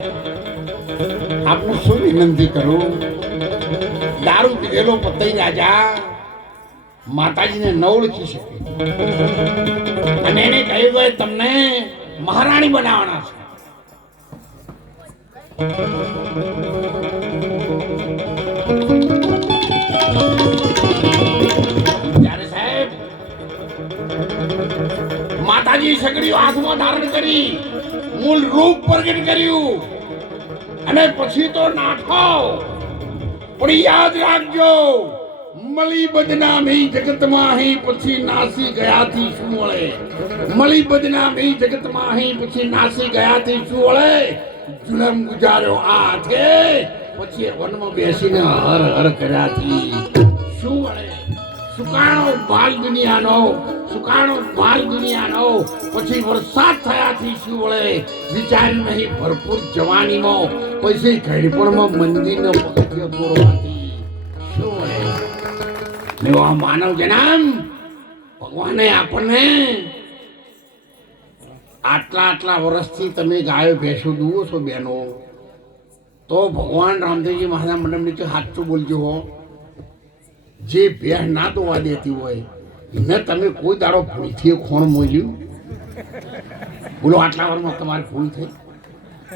આપને શું વિનંતી કરું? દારૂ પીધેલો પતઈ રાજા માતાજીને ન ઓળખી શકે અને એને કહ્યું કે તમને મહારાણી બનાવવાના છે. ત્યારે સાહેબ માતાજી સગડીઓ હાથમાં ધારણ કરી મૂળ રૂપ પ્રગટ કર્યું અને પછી તો નાઠો. પણ યાદ રાખજો, મળી બદનામી જગતમાં અહીં પછી નાસી ગયાથી શું વળે? મળી બદનામી જગતમાં અહીં પછી નાસી ગયાથી શું વળે? જુલમ ગુજાર્યો આ હાથે પછી વનમાં બેસીને હર હર કર્યાથી શું વળે? સુકાણો માલ દુનિયાનો, સુકાણો માલ દુનિયાનો પછી વરસાદ થયાથી શું વળે? વિચાર્યું નહીં ભરપૂર જવાનીમાં પછી ઘડપણમાં મંદિરનો પગથિયો તોડવાથી શું વળે? એવા માનવ જન્મ ભગવાને આપણને આટલા વર્ષથી તમે ગાયો ભેંસો દુવો છો બેનો, તો ભગવાન રામદેવજી મહારાજ મને નીચે સાચું બોલજો હો. જે ભેંસ ના દોવા દેતી હોય ને તમે કોઈ દાડો ભૂલથી ખોણ મોલ્યું? બોલો, આટલા વારમાં તમારી ભૂલ થઈ?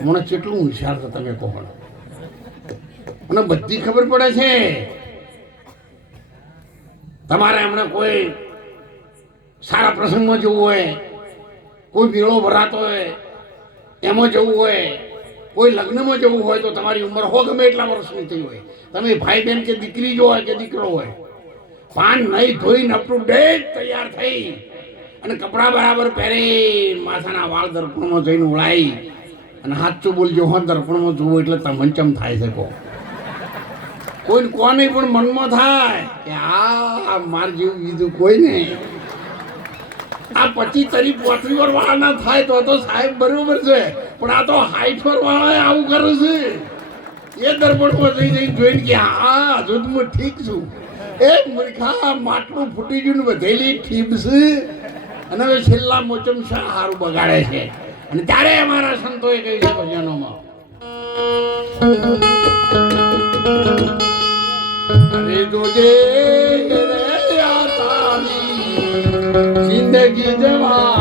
મને કેટલું હોશિયાર છો તમે કહો. મને બધી ખબર પડે છે. તમારે હમણાં કોઈ સારા પ્રસંગમાં જવું હોય, કોઈ બીળો ભરાતો હોય એમાં જવું હોય, કોઈ લગ્નમાં જવું હોય, તો તમારી ઉંમર હો ગમે એટલા વર્ષની થઈ હોય, તમે ભાઈ બહેન કે દીકરી જો હોય કે દીકરો હોય, પાન નહીં ધોઈને અપ ટુ ડેટ તૈયાર થઈ અને કપડાં બરાબર પહેરી માથાના વાળ દર્પણમાં જઈને ઉડાઈ અને સાચું બોલજો હો, દર્પણમાં જોવું એટલે તમંચમ થાય છે. કોઈ કોને પણ મનમાં થાય કે આ માર જેવું બીજું કોઈ નહીં. આ 25-30 વાર વાળા ના થાય તો સાહેબ બરોબર છે, પણ આ તો 60 વાળા આવું કરે છે. એ દર્પણમાં જઈને જોઈને કે હા હજુ હું ઠીક છું. એક મૂર્ખા માટલું ફૂટી ગયું ને વધેલી ઠીપ છે અને હવે છેલ્લા મોચમ શા હારું બગાડે છે. અને ત્યારે અમારા સંતોએ કહ્યું છે ભજનોમાં, અરે જોજે રે આ તારી જિંદગી જવા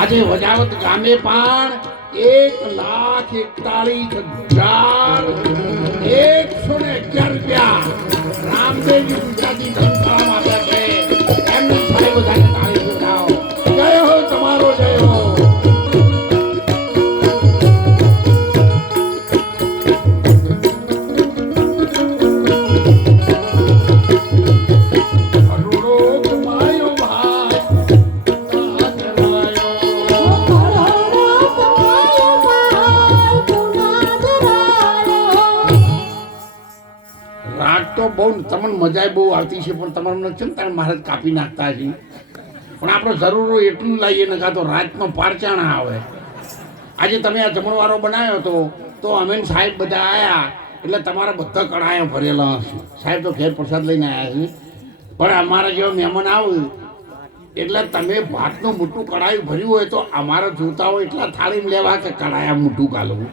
આજે વજાવત ગામે પણ 1,41,111 રૂપિયા રામદેવજી ગુજરાતી ધર્મશાળામાં આપ્યા છે. એમને સાહેબ બધાને તાળી બજાવો. જય હો તમારો, જય હો. તમને મજા બહુ આવતી છે, પણ તમારે છે ને તારે મહારાજ કાપી નાખતા છે. પણ આપણે જરૂર એટલું લાવીએ ને કાં તો રાતમાં પારચાણા આવે. આજે તમે આ જમણવારો બનાવ્યો તો અમે સાહેબ બધા આવ્યા એટલે તમારા બધા કડાયા ભરેલા હશે. સાહેબ તો ઘેર પ્રસાદ લઈને આવ્યા છે, પણ અમારા જેવા મહેમાન આવે એટલે તમે ભાતનું મોટું કડાયું ભર્યું હોય તો અમારા જોતા હોય એટલા થાળીમાં લેવા કે કડાયા મોટું કાલવું.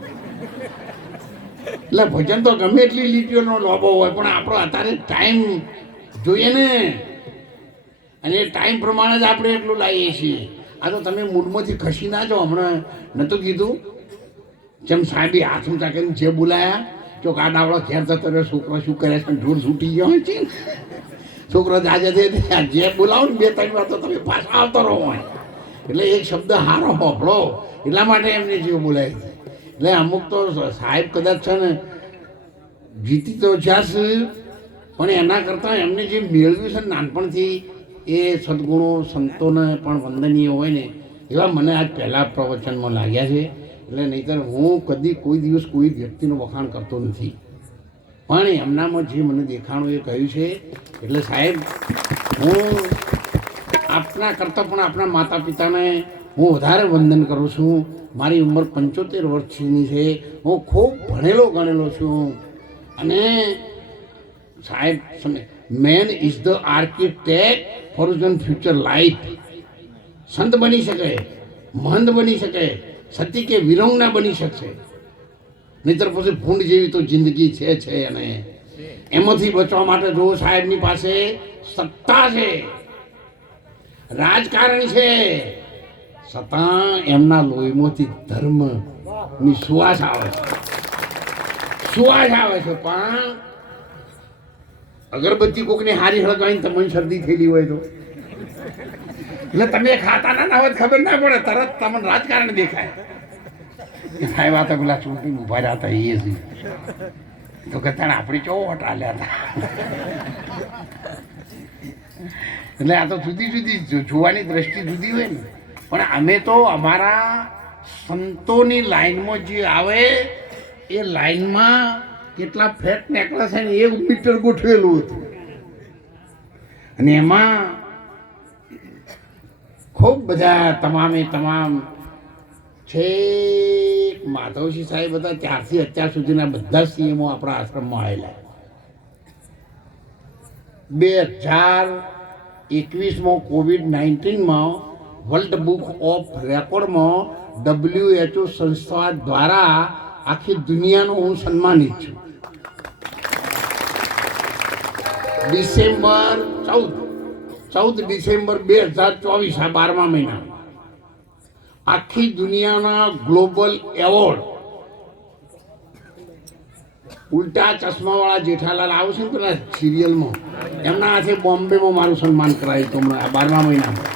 એટલે ભજન તો ગમે એટલી લીટીઓનો લોબો હોય, પણ આપણો અત્યારે ટાઈમ જોઈએ ને, અને એ ટાઈમ પ્રમાણે જ આપણે એટલું લાવીએ છીએ. આ તો તમે મૂડમાંથી ખસી ના જાઓ. હમણાં નહોતું કીધું જેમ સાહેબે હાથ ઊંચા કરીને જે બોલાયા તો આ ડાવડો ઘેર જતો રહ્યો, છોકરો શું કરે છે, ઢોર છૂટી ગયો હોય છે, છોકરો જાજે દે જે બોલાવો ને 2-3 વાર તો તમે પાછા આવતો રહો હોય. એટલે એક શબ્દ હારો હોભળો એટલા માટે એમને જે બોલાય છે. એટલે અમુક તો સાહેબ કદાચ છે ને જીતી તો જશે, પણ એના કરતાં એમને જે મેળવ્યું છે નાનપણથી એ સદગુણો સંતોને પણ વંદનીય હોય ને, એવા મને આજ પહેલાં પ્રવચનમાં લાગ્યા છે. એટલે નહીંતર હું કદી કોઈ દિવસ કોઈ વ્યક્તિનું વખાણ કરતો નથી, પણ એમનામાં જે મને દેખાણું એ કહ્યું છે. એટલે સાહેબ હું આપના કરતાં પણ આપણા માતા પિતાને હું વધારે વંદન કરું છું. મારી ઉંમર 75 વર્ષની છે, હું ખૂબ ભણેલો ગણેલો છું. અને સાહેબ main is the architect for your future life. સંત બની શકે, મહંત બની શકે, સતી કે વિરંગના બની શકશે, નહીતર પછી ભૂંડ જેવી તો જિંદગી છે. અને એમાંથી બચવા માટે જો સાહેબની પાસે સત્તા છે, રાજકારણ છે, છતાં એમના લોહીમાંથી ધર્મની સુવાસ આવે છે, પણ અગરબત્તી કોકની હારી હળગાવીને તમને શરદી થયેલી હોય તો એટલે તમે ખાતા ના હોય ખબર ના પડે, તરત તમને રાજકારણ દેખાય. સાહેબ આ તો પેલા ચૂંટણી ઉભા રહ્યા હતા એ જ તો કહેતા આપણી ચોવટ આલ્યા હતા. એટલે આ તો જુદી જુદી જોવાની દ્રષ્ટિ જુદી હોય ને, પણ અમે તો અમારા સંતોની લાઈનમાં જે આવે એ લાઈનમાં કેટલા ફેટ નેકળે છે ને 1 મીટર ગોઠવેલું હતું, અને એમાં ખૂબ બધા તમામે તમામ છેક માધવસિંહ સાહેબ હતા ત્યારથી અત્યાર સુધીના બધા સીએમઓ આપણા આશ્રમમાં આવેલા. 2021માં COVID-19માં વર્લ્ડ બુક ઓફ રેકોર્ડમાં WHO સંસ્થા દ્વારા આખી દુનિયાનો હું સન્માનિત છું. ડિસેમ્બર 14 ડિસેમ્બર 2024 આ 12મા મહિના આખી દુનિયાના ગ્લોબલ એવોર્ડ ઉલ્ટા ચશ્માવાળા જેઠાલાલ આવે છે ને પેલા સિરિયલમાં, એમના હાથે બોમ્બેમાં મારું સન્માન કરાયું હતું હમણાં 12મા મહિનામાં.